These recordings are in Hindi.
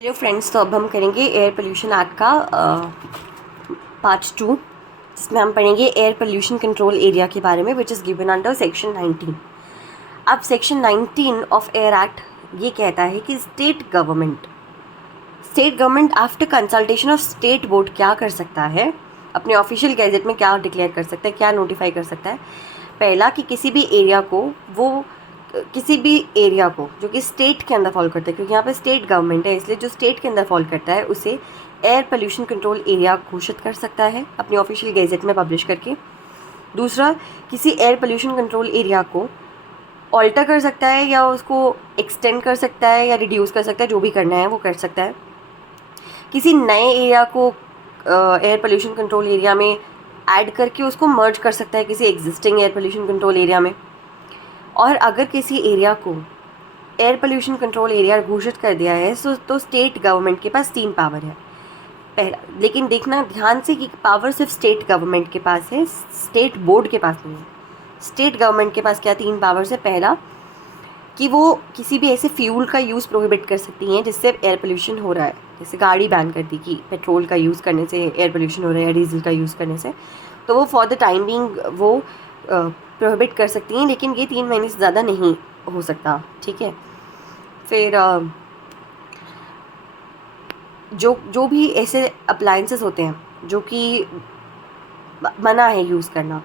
हेलो फ्रेंड्स, तो अब हम करेंगे एयर पोल्यूशन एक्ट का पार्ट 2, जिसमें हम पढ़ेंगे एयर पोल्यूशन कंट्रोल एरिया के बारे में, which is given under section 19। अब सेक्शन 19 ऑफ एयर एक्ट ये कहता है कि state government after consultation of state board क्या कर सकता है, अपने ऑफिशियल गैजेट में क्या डिक्लेयर कर सकता है, क्या नोटिफाई कर सकता है। पहला कि किसी भी एरिया को जो कि स्टेट के अंदर फॉल करता है, क्योंकि यहाँ पे स्टेट गवर्नमेंट है, इसलिए जो स्टेट के अंदर फॉल करता है उसे एयर पोल्यूशन कंट्रोल एरिया घोषित कर सकता है अपनी ऑफिशियल गैजेट में पब्लिश करके। दूसरा, किसी एयर पोल्यूशन कंट्रोल एरिया को ऑल्टर कर सकता है या उसको एक्सटेंड कर सकता है या रिड्यूस कर सकता है, जो भी करना है वो कर सकता है। किसी नए एरिया को एयर पोल्यूशन कंट्रोल एरिया में ऐड करके उसको मर्ज कर सकता है किसी existing air pollution control area में। और अगर किसी एरिया को एयर पोल्यूशन कंट्रोल एरिया घोषित कर दिया है तो स्टेट गवर्नमेंट के पास 3 पावर है। पहला, लेकिन देखना ध्यान से कि पावर सिर्फ स्टेट गवर्नमेंट के पास है, स्टेट बोर्ड के पास नहीं है। स्टेट गवर्नमेंट के पास क्या 3 पावर्स है। पहला, कि वो किसी भी ऐसे फ्यूल का यूज़ प्रोहिबिट कर सकती हैं जिससे एयर पोल्यूशन हो रहा है। जैसे गाड़ी बैन कर दी कि पेट्रोल का यूज़ करने से एयर पोल्यूशन हो रहा है या डीजल का यूज़ करने से, तो वो फॉर द टाइम बीइंग वो प्रोहिबिट कर सकती हैं, लेकिन ये 3 महीने से ज़्यादा नहीं हो सकता। ठीक है। फिर जो भी ऐसे अप्लायंसेस होते हैं जो कि मना है यूज़ करना,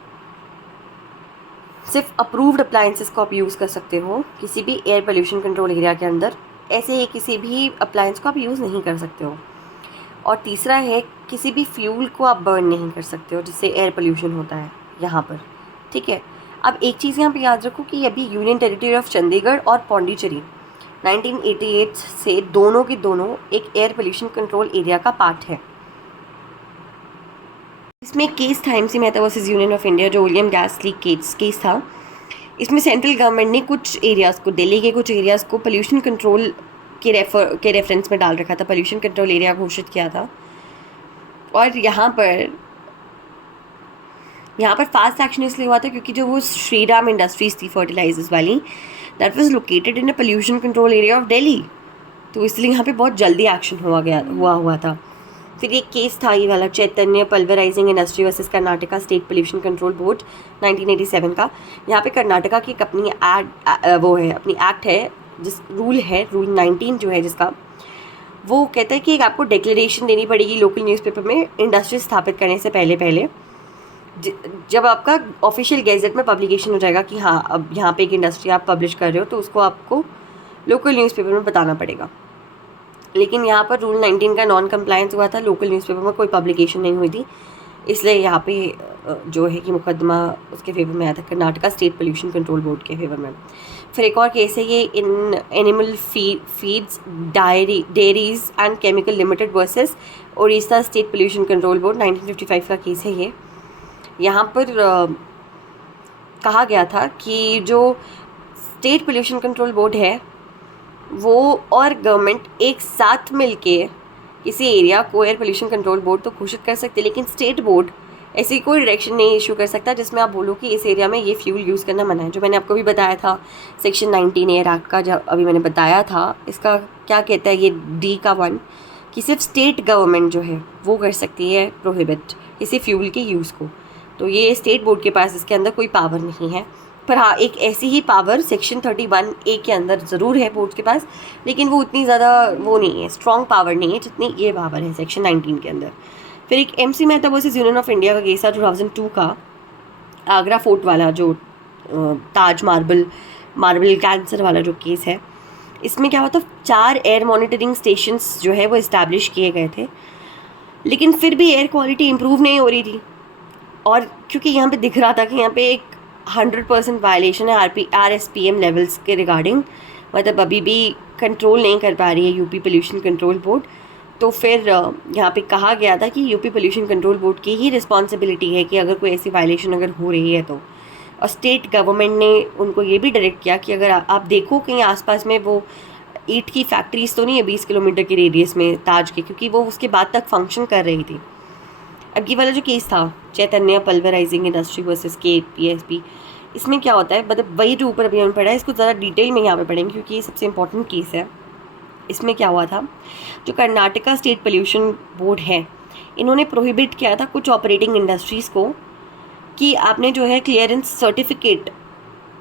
सिर्फ अप्रूव्ड अप्लायंसेस को आप यूज़ कर सकते हो किसी भी एयर पोल्यूशन कंट्रोल एरिया के अंदर। ऐसे ही किसी भी अप्लायंस को आप यूज़ नहीं कर सकते हो। और तीसरा है, किसी भी फ्यूल को आप बर्न नहीं कर सकते हो जिससे एयर पोल्यूशन होता है यहाँ पर। ठीक है। अब एक चीज़ यहाँ पे याद रखो कि अभी यूनियन टेरिटरी ऑफ चंडीगढ़ और पौंडीचेरी 1988 से दोनों की दोनों एक एयर पोल्यूशन कंट्रोल एरिया का पार्ट है। इसमें केस था MC Mehta versus union of India, जो विलियम गैस लीक केस था। इसमें सेंट्रल गवर्नमेंट ने कुछ एरियाज़ को, दिल्ली के कुछ एरियाज़ को पोल्यूशन कंट्रोल के रेफरेंस में डाल रखा था, पोल्यूशन कंट्रोल एरिया घोषित किया था। और यहाँ पर फास्ट एक्शन इसलिए हुआ था क्योंकि जो वो श्रीराम इंडस्ट्रीज़ थी फर्टिलाइजर्स वाली, that was located in a pollution control area of Delhi, तो इसलिए यहाँ पे बहुत जल्दी एक्शन हुआ था। फिर एक केस था ये वाला, Chaitanya pulverising industry versus Karnataka state pollution control board 1987 का। यहाँ पे कर्नाटका की एक अपनी अपनी एक्ट है, रूल 19 जो है, जिसका वो कहता है कि एक आपको डिक्लेरेशन देनी पड़ेगी लोकल न्यूज़पेपर में इंडस्ट्री स्थापित करने से पहले जब आपका ऑफिशियल गैजेट में पब्लिकेशन हो जाएगा कि हाँ अब यहाँ पे एक इंडस्ट्री आप पब्लिश कर रहे हो, तो उसको आपको लोकल न्यूज़पेपर में बताना पड़ेगा। लेकिन यहाँ पर रूल 19 का नॉन कंप्लायंस हुआ था, लोकल न्यूज़पेपर में कोई पब्लिकेशन नहीं हुई थी, इसलिए यहाँ पे जो है कि मुकदमा उसके फेवर में आया था, Karnataka state pollution control board के फेवर में। फिर एक और केस है ये, in animal feeds dairies and chemical limited versus Orissa state pollution control board 1955 का केस है ये। यहाँ पर कहा गया था कि जो स्टेट पोल्यूशन कंट्रोल बोर्ड है वो और गवर्नमेंट एक साथ मिलके किसी एरिया को एयर पोल्यूशन कंट्रोल बोर्ड तो घोषित कर सकते, लेकिन स्टेट बोर्ड ऐसी कोई डायरेक्शन नहीं इशू कर सकता जिसमें आप बोलो कि इस एरिया में ये फ्यूल यूज़ करना मना है। जो मैंने आपको भी बताया था सेक्शन 19 एयर एक्ट का, जब अभी मैंने बताया था, इसका क्या कहता है ये डी का 1, कि सिर्फ स्टेट गवर्नमेंट जो है वो कर सकती है प्रोहिबिट किसी फ्यूल के यूज़ को। तो ये स्टेट बोर्ड के पास इसके अंदर कोई पावर नहीं है। पर हाँ, एक ऐसी ही पावर सेक्शन 31A के अंदर ज़रूर है बोर्ड के पास, लेकिन वो उतनी ज़्यादा वो नहीं है, स्ट्रॉन्ग पावर नहीं है जितनी ये पावर है सेक्शन 19 के अंदर। फिर एक MC Mehta versus union of India का केस था 2002 का, आगरा फोर्ट वाला, जो ताज मार्बल कैंसर वाला जो केस है। इसमें क्या हुआ था, 4 एयर मॉनिटरिंग स्टेशंस जो है वो इस्टेब्लिश किए गए थे, लेकिन फिर भी एयर क्वालिटी इम्प्रूव नहीं हो रही थी। और क्योंकि यहाँ पे दिख रहा था कि यहाँ पे एक 100% वायलेशन है RSPM लेवल्स के रिगार्डिंग, मतलब अभी भी कंट्रोल नहीं कर पा रही है यूपी पोल्यूशन कंट्रोल बोर्ड, तो फिर यहाँ पे कहा गया था कि यूपी पोल्यूशन कंट्रोल बोर्ड की ही रिस्पॉन्सिबिलिटी है कि अगर कोई ऐसी वायलेशन अगर हो रही है तो। और स्टेट गवर्नमेंट ने उनको ये भी डायरेक्ट किया कि अगर आप देखो कहीं आसपास में वो ईंट की फैक्ट्रीज तो नहीं है 20 किलोमीटर के रेडियस में ताज के, क्योंकि वो उसके बाद तक फंक्शन कर रही थी। अब ये वाला जो केस था चैतन्य पल्वराइजिंग इंडस्ट्री वर्सेस KPSB, इसमें क्या होता है, मतलब वही जो ऊपर अभी हमने पढ़ा है, इसको ज़्यादा डिटेल में यहाँ पे पढ़ेंगे क्योंकि ये सबसे इंपॉर्टेंट केस है। इसमें क्या हुआ था, जो कर्नाटका स्टेट पोल्यूशन बोर्ड है, इन्होंने प्रोहिबिट किया था कुछ ऑपरेटिंग इंडस्ट्रीज़ को कि आपने जो है क्लियरेंस सर्टिफिकेट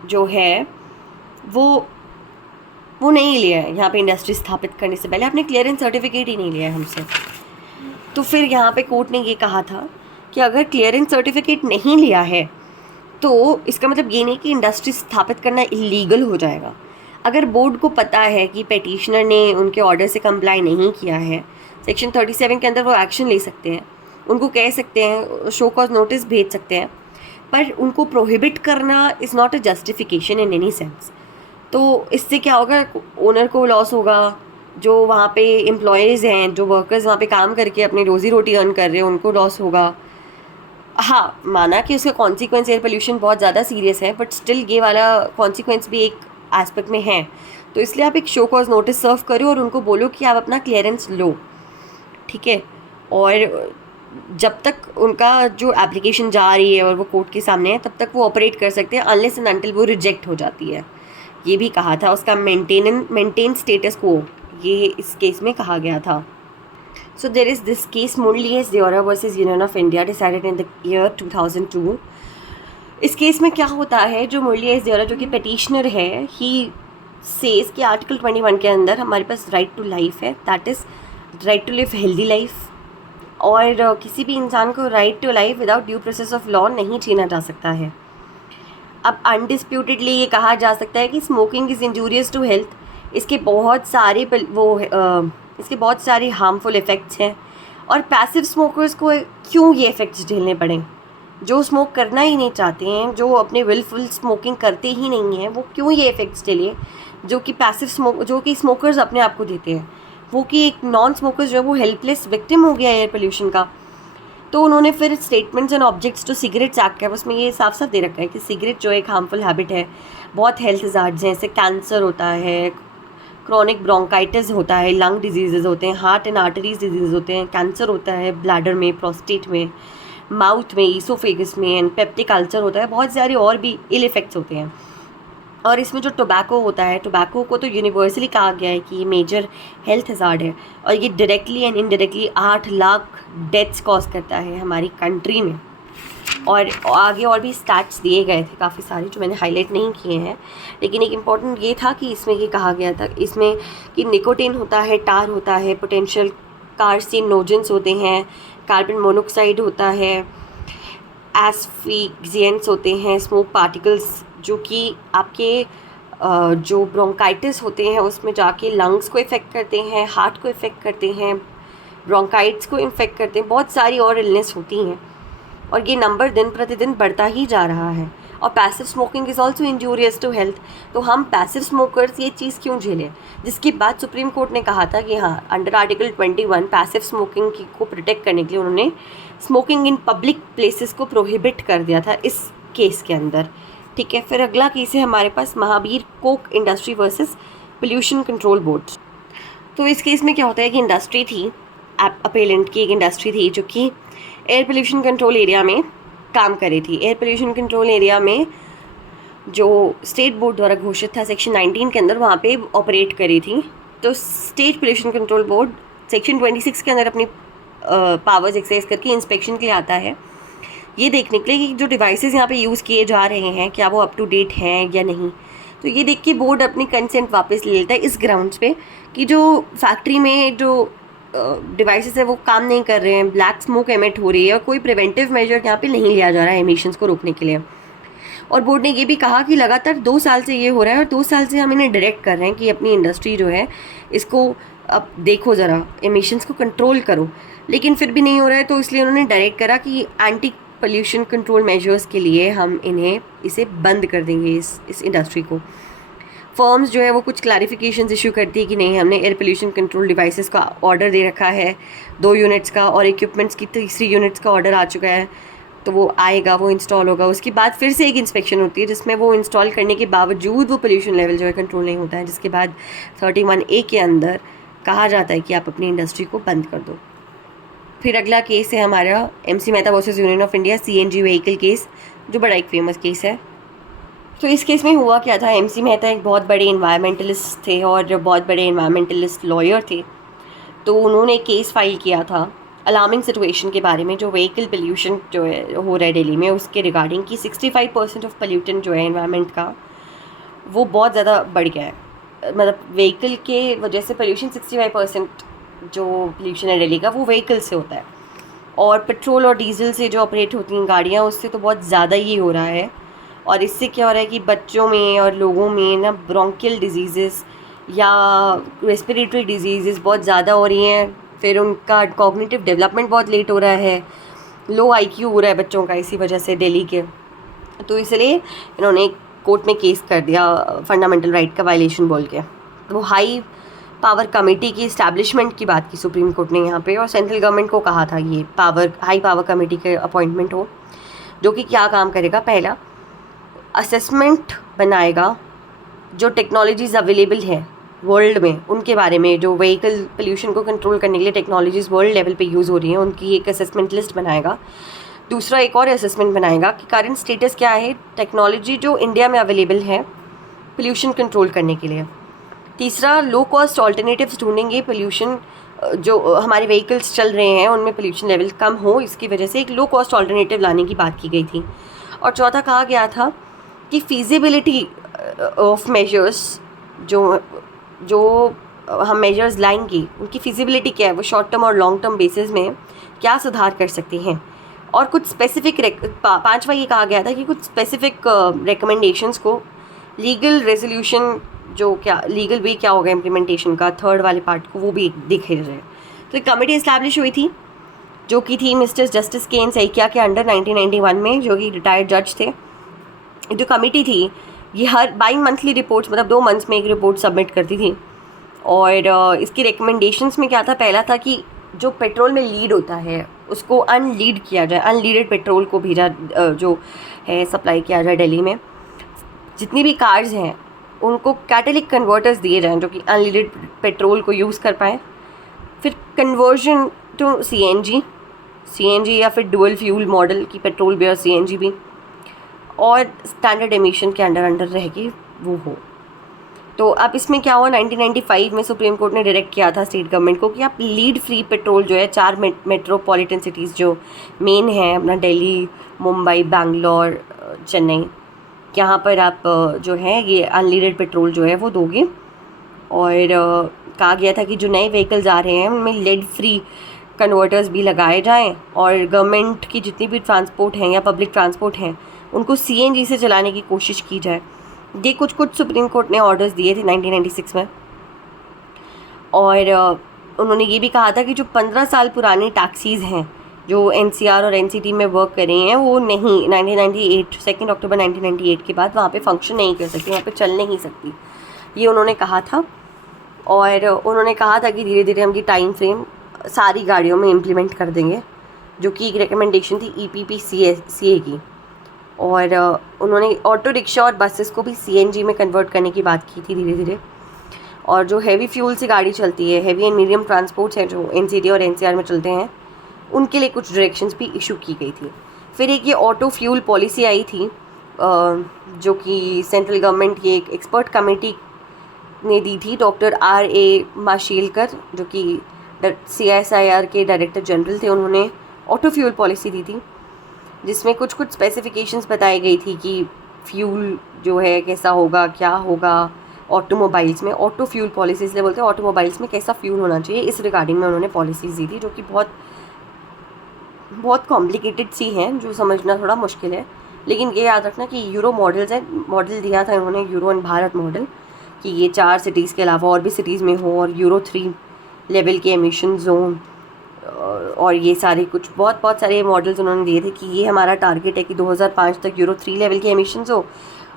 जो है वो नहीं लिया है। यहाँ पे इंडस्ट्री स्थापित करने से पहले आपने क्लियरेंस सर्टिफिकेट ही नहीं लिया है हमसे। तो फिर यहाँ पे कोर्ट ने ये कहा था कि अगर क्लियरेंस सर्टिफिकेट नहीं लिया है तो इसका मतलब ये नहीं कि इंडस्ट्री स्थापित करना इलीगल हो जाएगा। अगर बोर्ड को पता है कि पेटिशनर ने उनके ऑर्डर से कंप्लाई नहीं किया है, सेक्शन 37 के अंदर वो एक्शन ले सकते हैं, उनको कह सकते हैं, शो कॉज नोटिस भेज सकते हैं, पर उनको प्रोहिबिट करना is not a justification in any sense. तो इससे क्या होगा, ओनर को लॉस होगा, जो वहाँ पे एम्प्लॉयज़ हैं, जो वर्कर्स वहाँ पे काम करके अपनी रोज़ी रोटी अर्न कर रहे हैं, उनको लॉस होगा। हाँ, माना कि उसका कॉन्सिक्वेंस एयर पोल्यूशन बहुत ज़्यादा सीरियस है, बट स्टिल ये वाला कॉन्सिक्वेंस भी एक एस्पेक्ट में है। तो इसलिए आप एक शो कॉज नोटिस सर्व करो और उनको बोलो कि आप अपना क्लियरेंस लो, ठीक है। और जब तक उनका जो एप्लीकेशन जा रही है और वो कोर्ट के सामने है, तब तक वो ऑपरेट कर सकते हैं अनलेस एंड अनटिल वो रिजेक्ट हो जाती है। ये भी कहा था, उसका मेंटेन स्टेटस को ये इस केस में कहा गया था। So there is this case Murli S. Deora versus Union of India decided in the year 2002. इस केस में क्या होता है, जो मुरली एस देओरा जो कि पेटिशनर है, ही सेज कि आर्टिकल 21 के अंदर हमारे पास राइट टू लाइफ है, that is right to live healthy life, और किसी भी इंसान को right to life without due process of law नहीं छीना जा सकता है। अब अनडिस्प्यूटेडली ये कहा जा सकता है कि smoking is injurious to health, इसके बहुत सारे हार्मफुल इफ़ेक्ट्स हैं, और पैसिव स्मोकर्स को क्यों ये इफ़ेक्ट्स झेलने पड़े। जो स्मोक करना ही नहीं चाहते हैं, जो अपने विलफुल स्मोकिंग करते ही नहीं हैं, वो क्यों ये इफ़ेक्ट्स झेले जो कि स्मोकर्स अपने आप को देते हैं। वो कि एक नॉन स्मोकर्स जो है वो हेल्पलेस विक्टिम हो गया एयर पोल्यूशन का। तो उन्होंने फिर statements and objects to cigarettes act है, उसमें ये साफ साफ दे रखा है कि सिगरेट जो एक हार्मफुल हैबिट है, बहुत हेल्थ हज़ार्ड्स हैं, जैसे कैंसर होता है, क्रॉनिक ब्रोंकाइटिस होता है, लंग डिजीज़ होते हैं, हार्ट एंड आर्टरीज डिजीज़ होते हैं, कैंसर होता है ब्लैडर में, प्रोस्टेट में, माउथ में, ईसोफेगस में, एंड पेप्टिक अल्सर होता है, बहुत सारे और भी इल इफ़ेक्ट्स होते हैं। और इसमें जो टोबैको होता है, टोबैको को तो यूनिवर्सली कहा गया है कि ये मेजर हेल्थ हज़ार्ड है, और ये directly and indirectly 8 lakh deaths cause करता है हमारी कंट्री में। और आगे और भी स्टैट्स दिए गए थे काफ़ी सारे, जो मैंने हाईलाइट नहीं किए हैं, लेकिन एक इम्पॉर्टेंट ये था कि इसमें ये कहा गया था इसमें कि निकोटिन होता है, टार होता है, पोटेंशियल कार्सिनोजेंस होते हैं, कार्बन मोनोऑक्साइड होता है, एस्फिक्सिएंट्स होते हैं, स्मोक पार्टिकल्स जो कि आपके जो ब्रोंकाइटिस होते हैं उसमें जाके लंग्स को इफ़ेक्ट करते हैं, हार्ट को इफ़ेक्ट करते हैं, ब्रोंकाइट्स को इन्फेक्ट करते हैं, बहुत सारी और इलनेस होती हैं, और ये नंबर दिन प्रतिदिन बढ़ता ही जा रहा है। और passive smoking is also injurious to health. तो हम पैसिव स्मोकर्स ये चीज़ क्यों झेलें, जिसके बाद सुप्रीम कोर्ट ने कहा था कि हाँ, अंडर आर्टिकल 21 पैसिव स्मोकिंग को प्रोटेक्ट करने के लिए उन्होंने स्मोकिंग इन पब्लिक प्लेसेस को प्रोहिबिट कर दिया था इस केस के अंदर, ठीक है। फिर अगला केस है हमारे पास Mahavir coke industry versus pollution control board. तो इस केस में क्या होता है कि इंडस्ट्री थी, अपेलेंट की एक इंडस्ट्री थी जो कि एयर पोल्यूशन कंट्रोल एरिया में काम कर रही थी। एयर पोल्यूशन कंट्रोल एरिया में जो स्टेट बोर्ड द्वारा घोषित था सेक्शन 19 के अंदर, वहाँ पे ऑपरेट करी थी। तो state pollution control board section 26 के अंदर अपनी पावर्स एक्सरसाइज करके इंस्पेक्शन के लिए आता है, ये देखने के लिए कि जो डिवाइसेस यहाँ पे यूज़ किए जा रहे हैं क्या वो अप टू डेट हैं या नहीं। तो ये देख के बोर्ड अपनी कंसेंट वापस ले लेता है इस ग्राउंड्स पे कि जो फैक्ट्री में जो डिवाइसेस है वो काम नहीं कर रहे हैं, ब्लैक स्मोक एमिट हो रही है, और कोई प्रिवेंटिव मेजर यहाँ पे नहीं लिया जा रहा है एमिशंस को रोकने के लिए। और बोर्ड ने ये भी कहा कि लगातार 2 साल से ये हो रहा है, और 2 साल से हम इन्हें डायरेक्ट कर रहे हैं कि अपनी इंडस्ट्री जो है इसको अब देखो ज़रा, एमिशंस को कंट्रोल करो, लेकिन फिर भी नहीं हो रहा है। तो इसलिए उन्होंने डायरेक्ट करा कि एंटी पोल्यूशन कंट्रोल मेजर्स के लिए हम इसे बंद कर देंगे इस इंडस्ट्री को। फर्म्स जो है वो कुछ क्लैरिफिकेशंस इशू करती है कि नहीं, हमने एयर पोल्यूशन कंट्रोल डिवाइसेस का ऑर्डर दे रखा है 2 यूनिट्स का, और इक्विपमेंट्स की 3 यूनिट्स का ऑर्डर आ चुका है, तो वो आएगा, वो इंस्टॉल होगा। उसके बाद फिर से एक इंस्पेक्शन होती है जिसमें वो इंस्टॉल करने के बावजूद वो पोल्यूशन लेवल जो है कंट्रोल नहीं होता है, जिसके बाद 31A के अंदर कहा जाता है कि आप अपनी इंडस्ट्री को बंद कर दो। फिर अगला केस है हमारा MC Mehta versus union of India CNG vehicle case, जो बड़ा एक फेमस केस है। तो इस केस में हुआ क्या था, MC मेहता एक बहुत बड़े इन्वायरमेंटलिस्ट थे और बहुत बड़े इन्वायरमेंटलिस्ट लॉयर थे। तो उन्होंने केस फाइल किया था अलार्मिंग सिचुएशन के बारे में, जो व्हीकल पोल्यूशन जो है हो रहा है दिल्ली में, उसके रिगार्डिंग कि 65% ऑफ पोल्यूटेंट जो है एनवायरनमेंट का, वो बहुत ज़्यादा बढ़ गया है। मतलब व्हीकल के वजह से पोल्यूशन 65% जो पोल्यूशन है दिल्ली का वो व्हीकल से होता है, और पेट्रोल और डीजल से जो ऑपरेट होती हैं गाड़ियाँ उससे तो बहुत ज़्यादा ही हो रहा है। और इससे क्या हो रहा है कि बच्चों में और लोगों में ना ब्रोंकियल डिजीज़ या रेस्पिरेटरी डिजीज़ बहुत ज़्यादा हो रही हैं। फिर उनका कॉग्निटिव डेवलपमेंट बहुत लेट हो रहा है, लो IQ हो रहा है बच्चों का इसी वजह से दिल्ली के। तो इसलिए इन्होंने कोर्ट में केस कर दिया फंडामेंटल राइट का वायलेशन बोल के। तो हाई पावर कमेटी की इस्टेब्लिशमेंट की बात की सुप्रीम कोर्ट ने यहाँ पे, और सेंट्रल गवर्नमेंट को कहा था ये हाई पावर कमेटी के अपॉइंटमेंट हो, जो कि क्या काम करेगा। पहला, असेसमेंट बनाएगा जो टेक्नोलॉजीज़ अवेलेबल है वर्ल्ड में उनके बारे में, जो व्हीकल पोल्यूशन को कंट्रोल करने के लिए टेक्नोलॉजीज़ वर्ल्ड लेवल पे यूज़ हो रही हैं उनकी एक असेसमेंट लिस्ट बनाएगा। दूसरा, एक और असेसमेंट बनाएगा कि करंट स्टेटस क्या है टेक्नोलॉजी जो इंडिया में अवेलेबल है पोल्यूशन कंट्रोल करने के लिए। तीसरा, लो कॉस्ट ऑल्टरनेटिव्स ढूंढेंगे पोल्यूशन, जो हमारे व्हीकल्स चल रहे हैं उनमें पोल्यूशन लेवल कम हो, इसकी वजह से एक लो कॉस्ट ऑल्टरनेटिव लाने की बात की गई थी। और चौथा, कहा गया था कि फीजिबिलिटी ऑफ मेजर्स जो हम मेजर्स लाएंगे उनकी फिजिबिलिटी क्या है, वो शॉर्ट टर्म और लॉन्ग टर्म बेसिस में क्या सुधार कर सकते हैं। और कुछ स्पेसिफिक पांचवा ये कहा गया था कि कुछ स्पेसिफिक रिकमेंडेशंस को लीगल रेजोल्यूशन, जो क्या लीगल वे क्या होगा इम्प्लीमेंटेशन का, थर्ड वाले पार्ट को वो भी दिखे रहे। तो एक कमेटी इस्टेब्लिश हुई थी जो कि थी मिस्टर जस्टिस के एन सैकिया के अंडर 1991 में, जो कि रिटायर्ड जज थे। जो कमेटी थी ये हर 22 मंथली रिपोर्ट्स, मतलब 2 मंथ्स में एक रिपोर्ट सबमिट करती थी। और इसकी रिकमेंडेशंस में क्या था, पहला था कि जो पेट्रोल में लीड होता है उसको अनलीड किया जाए, अनलीडेड पेट्रोल को भेजा जो है सप्लाई किया जाए दिल्ली में। जितनी भी कार्स हैं उनको कैटेलिक कन्वर्टर्स दिए जाएँ जो कि अनलीडेड पेट्रोल को यूज़ कर पाएँ। फिर कन्वर्जन टू CNG या फिर डुअल फ्यूल मॉडल की पेट्रोल भी और CNG भी, और स्टैंडर्ड एमिशन के अंडर रहेगी वो हो। तो अब इसमें क्या हुआ, 1995 में सुप्रीम कोर्ट ने डायरेक्ट किया था स्टेट गवर्नमेंट को कि आप लीड फ्री पेट्रोल जो है 4 मेट्रोपॉलिटन सिटीज़ जो मेन हैं अपना दिल्ली, मुंबई, बैंगलोर, चेन्नई, यहाँ पर आप जो है ये अनलीडेड पेट्रोल जो है वो दोगे। और कहा गया था कि जो नए व्हीकल्स आ रहे हैं उनमें लेड फ्री कन्वर्टर्स भी लगाए जाएं, और गवर्नमेंट की जितनी भी ट्रांसपोर्ट हैं या पब्लिक ट्रांसपोर्ट हैं उनको CNG से चलाने की कोशिश की जाए। ये कुछ सुप्रीम कोर्ट ने ऑर्डर्स दिए थे 1996 में। और उन्होंने ये भी कहा था कि जो 15 साल पुरानी टैक्सीज़ हैं जो NCR और NCT में वर्क कर रही हैं वो नहीं 1998 2 अक्टूबर 1998 के बाद वहाँ पे फंक्शन नहीं कर सकती, वहाँ पे चल नहीं सकती, ये उन्होंने कहा था। और उन्होंने कहा था कि धीरे धीरे हम ये टाइम फ्रेम सारी गाड़ियों में इम्प्लीमेंट कर देंगे, जो कि एक रिकमेंडेशन थी EPPCA की। और उन्होंने ऑटो रिक्शा और बसेस को भी CNG में कन्वर्ट करने की बात की थी धीरे धीरे। और जो हैवी फ्यूल से गाड़ी चलती है, हैवी एंड मीडियम ट्रांसपोर्ट्स हैं जो NCT और NCR में चलते हैं, उनके लिए कुछ डायरेक्शंस भी इशू की गई थी। फिर एक ये ऑटो फ्यूल पॉलिसी आई थी जो कि सेंट्रल गवर्नमेंट की एक एक्सपर्ट कमेटी ने दी थी, डॉक्टर RA माशेलकर जो कि CSIR के डायरेक्टर जनरल थे, उन्होंने ऑटो फ्यूल पॉलिसी दी थी जिसमें कुछ स्पेसिफिकेशंस बताई गई थी कि फ्यूल जो है कैसा होगा, क्या होगा ऑटोमोबाइल्स में। ऑटो फ्यूल पॉलिसी इसलिए बोलते हैं, ऑटोमोबाइल्स में कैसा फ्यूल होना चाहिए, इस रिगार्डिंग में उन्होंने पॉलिसीज़ दी थी जो कि बहुत कॉम्प्लिकेटेड सी हैं, जो समझना थोड़ा मुश्किल है। लेकिन ये याद रखना कि यूरो मॉडल दिया था इन्होंने, यूरो एंड भारत मॉडल, कि ये 4 सिटीज़ के अलावा और भी सिटीज़ में हो, और यूरो 3 लेवल के एमिशन जोन, और ये सारे कुछ बहुत सारे मॉडल्स उन्होंने दिए थे कि ये हमारा टारगेट है कि 2005 तक यूरो 3 लेवल के एमिशंस हो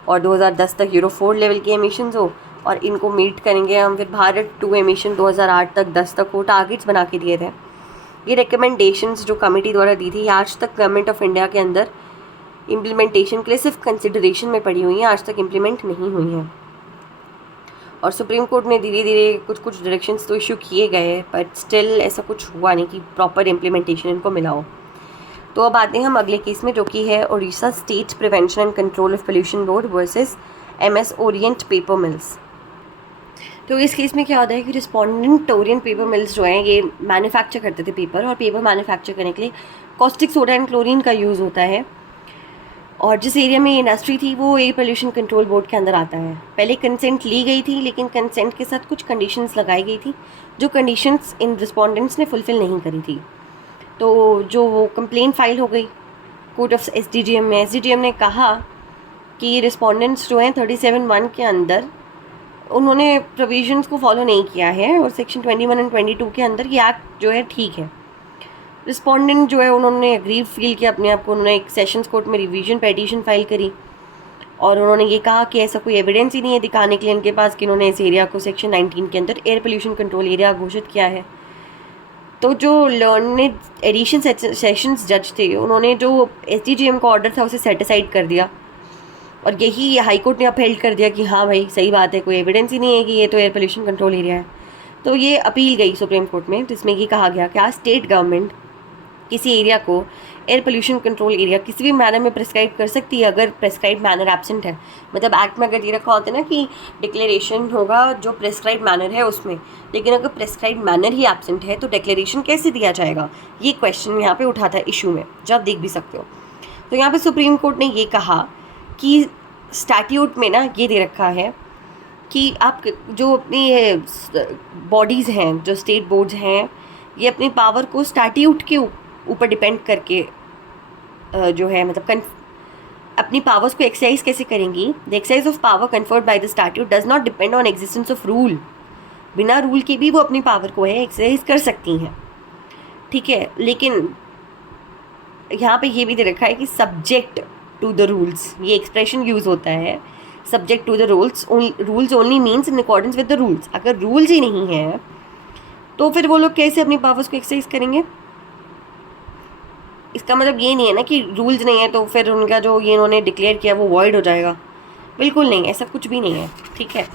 और 2010 तक यूरो 4 लेवल के एमिशंस हो, और इनको मीट करेंगे हम। फिर भारत 2 एमिशन 2008 तक 10 तक वो टारगेट्स बना के दिए थे। ये रिकमेंडेशंस जो कमेटी द्वारा दी थी आज तक गवर्नमेंट ऑफ इंडिया के अंदर इम्प्लीमेंटेशन के लिए सिर्फ कंसिडरेशन में पड़ी हुई हैं, आज तक इम्प्लीमेंट नहीं हुई हैं। और सुप्रीम कोर्ट ने धीरे धीरे कुछ डायरेक्शंस तो इशू किए गए, बट स्टिल ऐसा कुछ हुआ नहीं कि प्रॉपर इम्प्लीमेंटेशन इनको मिला हो। तो अब आते हैं हम अगले केस में, जो कि है Orissa state prevention and control of pollution board versus MS Orient paper mills. तो इस केस में क्या होता है कि रिस्पोंडेंट ओरिएंट पेपर मिल्स जो हैं ये मैन्युफैक्चर करते थे पेपर, और पेपर मैन्युफैक्चर करने के लिए कॉस्टिक सोडा एंड क्लोरीन का यूज़ होता है। और जिस एरिया में ये इंडस्ट्री थी वो एयर पोल्यूशन कंट्रोल बोर्ड के अंदर आता है। पहले कंसेंट ली गई थी, लेकिन कंसेंट के साथ कुछ कंडीशंस लगाई गई थी जो कंडीशंस इन रिस्पोंडेंट्स ने फुलफ़िल नहीं करी थी। तो जो वो कंप्लेंट फाइल हो गई कोर्ट ऑफ SDGM में। SDGM ने कहा कि रिस्पोंडेंट्स जो हैं 37(1) के अंदर उन्होंने प्रोविजंस को फॉलो नहीं किया है, और सेक्शन 21 एंड 22 के अंदर ये एक्ट जो है ठीक है। रिस्पोंडेंट जो है उन्होंने एग्रीव फील किया अपने आप को, उन्होंने एक सेशंस कोर्ट में रिवीजन पेटिशन फाइल करी, और उन्होंने ये कहा कि ऐसा कोई एविडेंस ही नहीं है दिखाने के लिए इनके पास कि इन्होंने इस एरिया को सेक्शन 19 के अंदर एयर पोल्यूशन कंट्रोल एरिया घोषित किया है। तो जो लर्नेड एडिशन सेशंस जज थे उन्होंने जो SDGM का ऑर्डर था उसे सेटिसाइड कर दिया, और यही हाई कोर्ट ने अपहेल्ड कर दिया कि हाँ भाई सही बात है, कोई एविडेंस ही नहीं है कि ये तो एयर पोल्यूशन कंट्रोल एरिया है। तो ये अपील गई सुप्रीम कोर्ट में, जिसमें ये कहा गया कि आज स्टेट गवर्नमेंट किसी एरिया को एयर पोल्यूशन कंट्रोल एरिया किसी भी मैनर में प्रेस्क्राइब कर सकती है अगर प्रेस्क्राइब मैनर एब्सेंट है। मतलब एक्ट में अगर ये रखा होता है ना कि डिक्लेरेशन होगा जो प्रेस्क्राइब मैनर है उसमें, लेकिन अगर प्रेस्क्राइब मैनर ही एब्सेंट है तो डिक्लेरेशन कैसे दिया जाएगा, ये क्वेश्चन यहाँ पे उठा था इशू में, जो आप देख भी सकते हो। तो यहाँ पे सुप्रीम कोर्ट ने ये कहा कि स्टैट्यूट में ना ये दे रखा है कि आप जो अपनी बॉडीज़ हैं, जो स्टेट बोर्ड्स हैं, ये अपनी पावर को स्टैट्यूट के ऊपर डिपेंड करके जो है मतलब अपनी पावर्स को एक्सरसाइज कैसे करेंगी। The exercise of power conferred by the statute does not depend on existence of rule. बिना रूल के भी वो अपनी पावर को है एक्सरसाइज कर सकती हैं, ठीक है। लेकिन यहाँ पे ये भी दे रखा है कि सब्जेक्ट टू द रूल्स, ये एक्सप्रेशन यूज़ होता है, subject to the rules only means in accordance with the rules. अगर रूल्स ही नहीं है तो फिर वो लोग कैसे अपनी पावर्स को एक्सरसाइज करेंगे। इसका मतलब ये नहीं है ना कि रूल्स नहीं है तो फिर उनका जो ये इन्होंने डिक्लेयर किया वो वॉइड हो जाएगा, बिल्कुल नहीं, ऐसा कुछ भी नहीं है, ठीक है।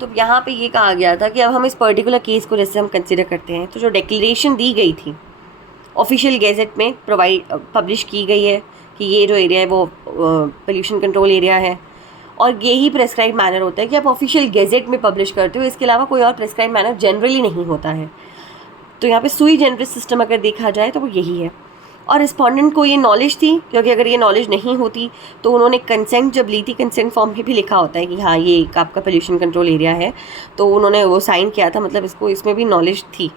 तो यहाँ पे ये कहा गया था कि अब हम इस पर्टिकुलर केस को जैसे हम कंसिडर करते हैं, तो जो डिक्लेरेशन दी गई थी ऑफिशियल गैजेट में पब्लिश की गई है कि ये जो एरिया है वो पोल्यूशन कंट्रोल एरिया है, और यही प्रेस्क्राइब मैनर होता है कि आप ऑफिशियल गैजेट में पब्लिश करते हो, इसके अलावा कोई और प्रेस्क्राइब मैनर जनरली नहीं होता है। तो यहाँ पे सुई जनरस सिस्टम अगर देखा जाए तो वो यही है। और रिस्पोंडेंट को ये नॉलेज थी, क्योंकि अगर ये नॉलेज नहीं होती तो उन्होंने कंसेंट जब ली थी, कंसेंट फॉर्म में भी लिखा होता है कि हाँ ये आपका पोल्यूशन कंट्रोल एरिया है, तो उन्होंने वो साइन किया था, मतलब इसको इसमें भी नॉलेज थी।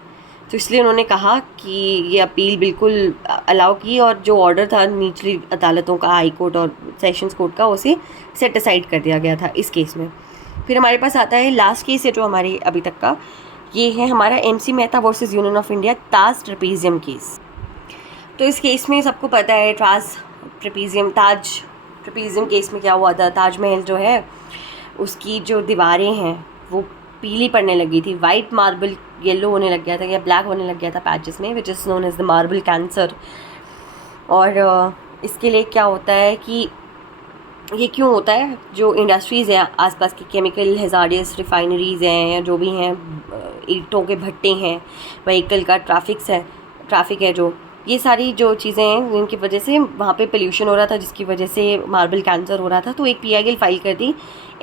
तो इसलिए उन्होंने कहा कि ये अपील बिल्कुल अलाउ की, और जो ऑर्डर था निचली अदालतों का, हाई कोर्ट और सेशंस कोर्ट का, उसे सेट असाइड कर दिया गया था इस केस में। फिर हमारे पास आता है लास्ट केस है जो हमारे अभी तक का, ये है हमारा MC Mehta versus union of India Taj trapezium case. तो इस केस में सबको पता है ताज ट्रेपेजियम केस में क्या हुआ था। ताजमहल जो है उसकी जो दीवारें हैं वो पीली पड़ने लगी थी, वाइट मार्बल येलो होने लग गया था या ब्लैक होने लग गया था पैचेस में, which is known as the marble cancer. और इसके लिए क्या होता है कि ये क्यों होता है, जो इंडस्ट्रीज़ हैं आसपास की, केमिकल हैजार्डियस रिफाइनरीज़ हैं या जो भी हैं, ईंटों के भट्टे हैं, व्हीकल का ट्रैफिक है, जो ये सारी जो चीज़ें हैं जिनकी वजह से वहाँ पे पोल्यूशन हो रहा था, जिसकी वजह से मार्बल कैंसर हो रहा था। तो एक PIL फाइल कर दी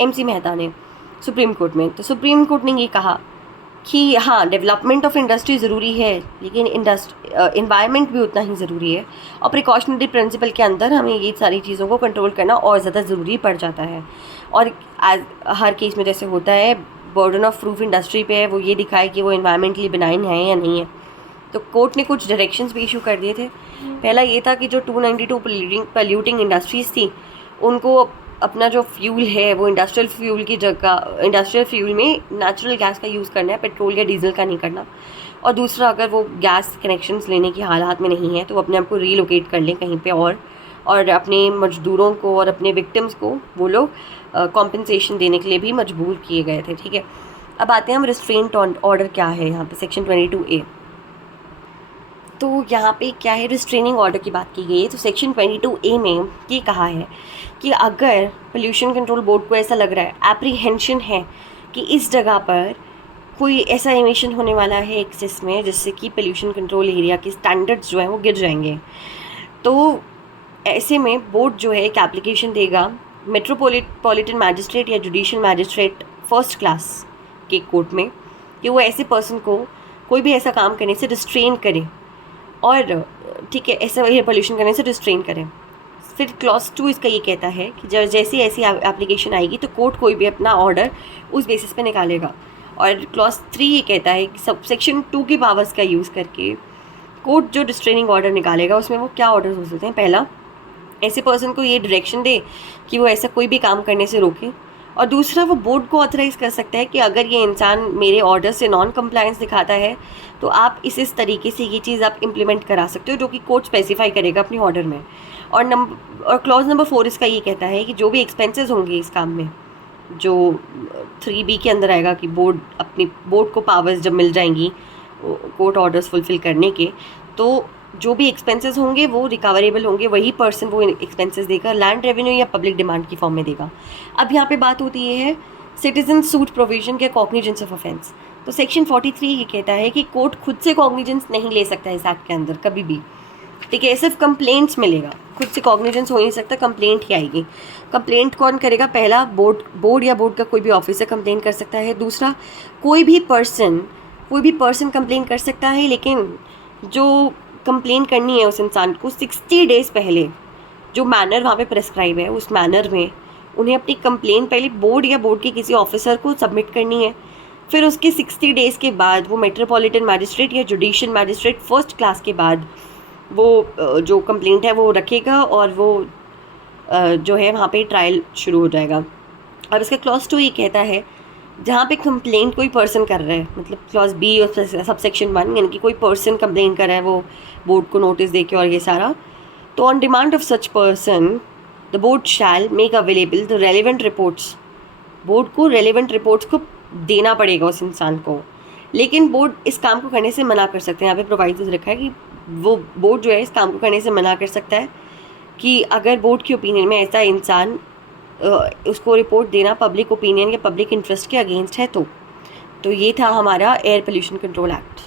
MC मेहता ने सुप्रीम कोर्ट में। तो सुप्रीम कोर्ट ने ये कहा कि हाँ डेवलपमेंट ऑफ इंडस्ट्री ज़रूरी है, लेकिन इन्वायरमेंट भी उतना ही ज़रूरी है, और प्रिकॉशनरी प्रिंसिपल के अंदर हमें ये सारी चीज़ों को कंट्रोल करना और ज़्यादा ज़रूरी पड़ जाता है। और हर केस में जैसे होता है बर्डन ऑफ प्रूफ इंडस्ट्री पे है, वो ये दिखाए कि वो इन्वायरमेंटली बिनाइन है या नहीं है। तो कोर्ट ने कुछ डायरेक्शंस भी इशू कर दिए थे। पहला ये था कि जो 292 पोल्यूटिंग इंडस्ट्रीज़ थी उनको अपना जो फ्यूल है वो इंडस्ट्रियल फ्यूल की जगह इंडस्ट्रियल फ्यूल में नेचुरल गैस का यूज़ करना है, पेट्रोल या डीजल का नहीं करना। और दूसरा, अगर वो गैस कनेक्शंस लेने की हालात में नहीं है तो वो अपने आप को रीलोकेट कर लें कहीं पे और अपने मजदूरों को और अपने विक्टिम्स को वो लोग कॉम्पनसेशन देने के लिए भी मजबूर किए गए थे, ठीक है। अब आते हैं हम रिस्ट्रेंट ऑर्डर क्या है यहाँ पे, सेक्शन 22A। तो यहाँ पे क्या है, रिस्ट्रेनिंग ऑर्डर की बात की गई है। तो सेक्शन 22A में ये कहा है कि अगर पोल्यूशन कंट्रोल बोर्ड को ऐसा लग रहा है, एप्रीहेंशन है कि इस जगह पर कोई ऐसा एमिशन होने वाला है एक्सेस में जिससे कि पोल्यूशन कंट्रोल एरिया के स्टैंडर्ड्स जो हैं वो गिर जाएंगे, तो ऐसे में बोर्ड जो है एक एप्लीकेशन देगा मेट्रोपॉलिटन मैजिस्ट्रेट या जुडिशियल मैजिस्ट्रेट फर्स्ट क्लास के कोर्ट में कि वो ऐसे पर्सन को कोई भी ऐसा काम करने से रिस्ट्रेन करे, और ठीक है, ऐसा एयर पोल्यूशन करने से रिस्ट्रेन करें। फिर क्लॉज 2 इसका ये कहता है कि जब जैसी ऐसी एप्लीकेशन आएगी तो कोर्ट कोई भी अपना ऑर्डर उस बेसिस पे निकालेगा। और क्लॉज 3 ये कहता है कि सब सेक्शन 2 की पावर्स का यूज़ करके कोर्ट जो रिस्ट्रेनिंग ऑर्डर निकालेगा उसमें वो क्या ऑर्डर्स हो सकते हैं। पहला, ऐसे पर्सन को ये डायरेक्शन दे कि वो ऐसा कोई भी काम करने से रोके, और दूसरा वो बोर्ड को ऑथराइज़ कर सकता है कि अगर ये इंसान मेरे ऑर्डर से नॉन कंप्लायंस दिखाता है तो आप इस तरीके से ये चीज़ आप इम्प्लीमेंट करा सकते हो, जो कि कोर्ट स्पेसिफाई करेगा अपनी ऑर्डर में। और क्लॉज नंबर 4 इसका ये कहता है कि जो भी एक्सपेंसेस होंगे इस काम में, जो 3B के अंदर आएगा कि बोर्ड को पावर्स जब मिल जाएंगी कोर्ट ऑर्डर्स फुलफ़िल करने के, तो जो भी एक्सपेंसेस होंगे वो रिकवरेबल होंगे, वही पर्सन वो एक्सपेंसेस देगा, लैंड रेवेन्यू या पब्लिक डिमांड की फॉर्म में देगा। अब यहाँ पे बात होती है सिटीजन सूट प्रोविजन के कॉग्निजेंस ऑफ ऑफेंस। तो सेक्शन 43 ये कहता है कि कोर्ट खुद से कॉग्निजेंस नहीं ले सकता इस एक्ट के अंदर कभी भी, ठीक है, सिर्फ कंप्लेंट्स मिलेगा, खुद से कॉग्निजेंस हो नहीं सकता, कंप्लेंट ही आएगी। कंप्लेंट कौन करेगा? पहला, बोर्ड या बोर्ड का कोई भी ऑफिसर कंप्लेंट कर सकता है। दूसरा, कोई भी पर्सन कंप्लेंट कर सकता है, लेकिन जो कंप्लेंट करनी है उस इंसान को 60 डेज़ पहले जो मैनर वहाँ पे प्रेस्क्राइब है उस मैनर में उन्हें अपनी कंप्लेंट पहले बोर्ड या बोर्ड के किसी ऑफिसर को सबमिट करनी है। फिर उसके 60 डेज़ के बाद वो मेट्रोपॉलिटन मैजिस्ट्रेट या जुडिशियल मैजिस्ट्रेट फर्स्ट क्लास के बाद वो जो कंप्लेंट है वो रखेगा, और वो जो है वहाँ पे ट्रायल शुरू हो जाएगा। अब इसका क्लॉज 2 ये कहता है जहाँ पे कंप्लेंट कोई पर्सन कर रहा है, मतलब क्लॉज B और सबसेक्शन 1, यानी कि कोई पर्सन कंप्लेंट कर रहा है वो बोर्ड को नोटिस देके और ये सारा, तो on demand of such person the board shell make available the relevant reports. Board को रेलिवेंट रिपोर्ट्स को देना पड़ेगा उस इंसान को, लेकिन बोर्ड इस काम को करने से मना कर सकते हैं। यहाँ पे प्रोवाइडर्स रखा है कि वो बोर्ड जो है इस काम को करने से मना कर सकता है कि अगर बोर्ड की ओपिनियन में ऐसा इंसान उसको रिपोर्ट देना पब्लिक ओपिनियन या पब्लिक इंटरेस्ट के अगेंस्ट है तो ये था हमारा एयर पोल्यूशन कंट्रोल एक्ट।